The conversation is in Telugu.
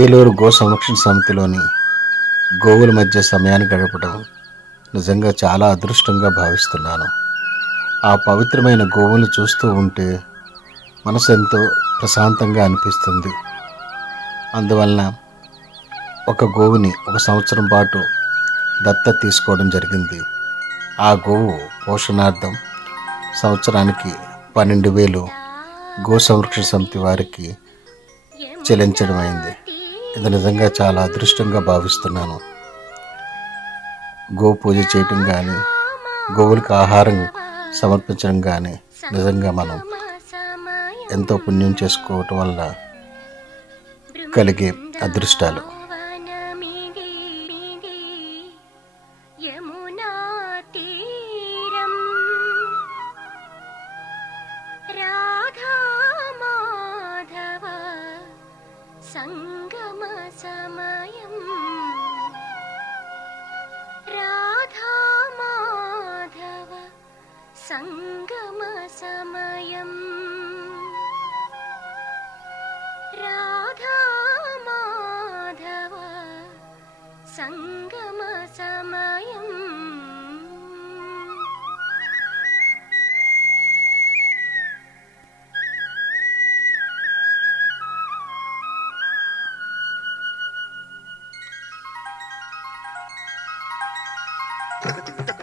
ఏలూరు గో సంరక్షణ సమితిలోని గోవుల మధ్య సమయాన్ని గడపడం నిజంగా చాలా అదృష్టంగా భావిస్తున్నాను. ఆ పవిత్రమైన గోవులు చూస్తూ ఉంటే మనసు ఎంతో ప్రశాంతంగా అనిపిస్తుంది. అందువలన ఒక గోవుని ఒక సంవత్సరం పాటు దత్తత తీసుకోవడం జరిగింది. ఆ గోవు పోషణార్థం సంవత్సరానికి 12,000 గో సంరక్షణ సమితి వారికి చెల్లించడం అయింది. ఇది నిజంగా చాలా అదృష్టంగా భావిస్తున్నాను. గో పూజ చేయటం కానీ, గోవులకు ఆహారం సమర్పించడం కానీ నిజంగా మనం ఎంతో పుణ్యం చేసుకోవటం వల్ల కలిగే అదృష్టాలు. యమునా తీరం రాధా మాధవ సంగమ సమయం రాధా మాధవ సంగమ సమయం రాధా మాధవ సంగమ సమయం. Thank